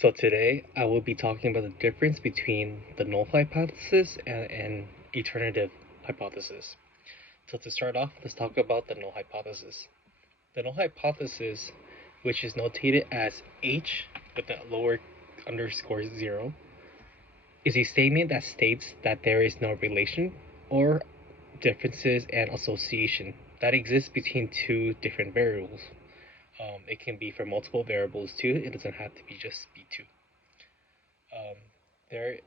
So today I will be talking about the difference between the null hypothesis and an alternative hypothesis. So to start off, let's talk about the null hypothesis. The null hypothesis, which is notated as H with a lower underscore 0, is a statement that states that there is no relation or differences and association that exists between two different variables. It can be for multiple variables too. It doesn't have to be just be two. Um, there,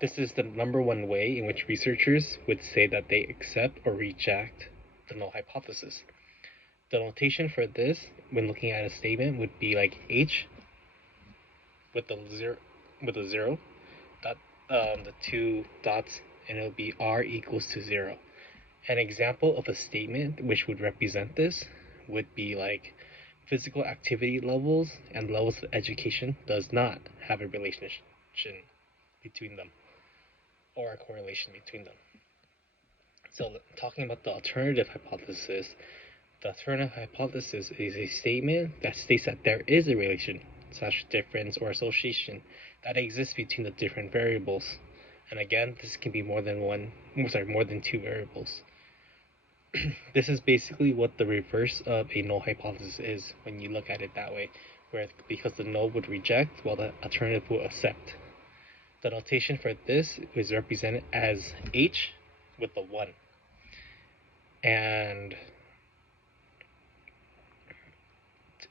this is the number one way in which researchers would say that they accept or reject the null hypothesis. The notation for this, when looking at a statement, would be like H with a zero, dot, the two dots, and it'll be R equals to 0. An example of a statement which would represent this would be like physical activity levels and levels of education does not have a relationship between them or a correlation between them. So talking about the alternative hypothesis, the alternative hypothesis is a statement that states that there is a relation, such difference or association that exists between the different variables. And again, this can be more than two variables. This is basically what the reverse of a null hypothesis is when you look at it that way, where because the null would reject while the alternative will accept. The notation for this is represented as H with the 1. And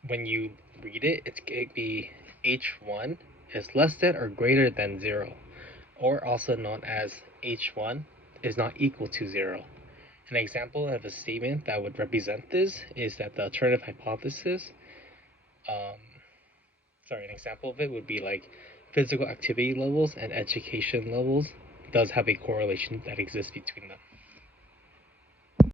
when you read it, it's going to be H1 is less than or greater than 0, or also known as H1 is not equal to 0. An example of a statement that would represent this is that the alternative hypothesis, an example of it would be like physical activity levels and education levels does have a correlation that exists between them.